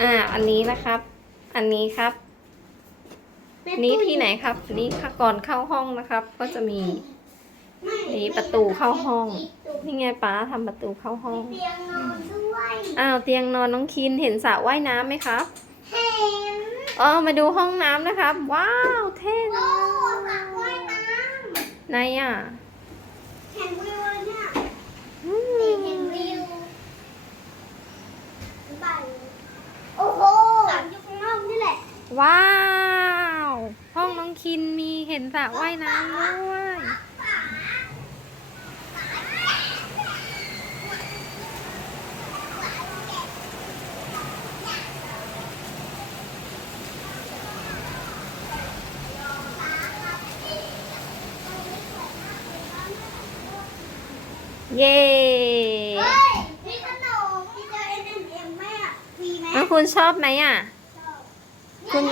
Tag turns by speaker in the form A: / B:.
A: อ่า อันนี้นะครับ อันนี้ครับ นี่ที่ไหนครับ นี่ค่ะก่อนเข้าห้องนะครับ ก็จะมีนี่ประตูเข้าห้อง นี่ไงป้าทำประตูเข้าห้อง
B: เตียงนอนด้วย
A: อ้าวเตียงนอนน้องคินเห็นสระว่ายน้ำไหมครับ
B: เห็น
A: เออมาดูห้องน้ำนะครับ ว้าวเท่เล
B: โอ้
A: ย
B: สระว่ายน้
A: ไหนอะำ
B: เห็นวิวเลยเนี่ย
A: อื
B: เห็น
A: ม
B: วิวบ้านโอ้โหสระอยู่ข้างนอกนี่แหละ
A: ว้าว ห้องน้องคินมีเห็นสระว่ายน้ำด้วยเย้
B: เฮ้ยมีขนมมีเจอ N&M ไหมอะฟรีไหม
A: แล้วคุณชอบไหมอะ
B: คุณ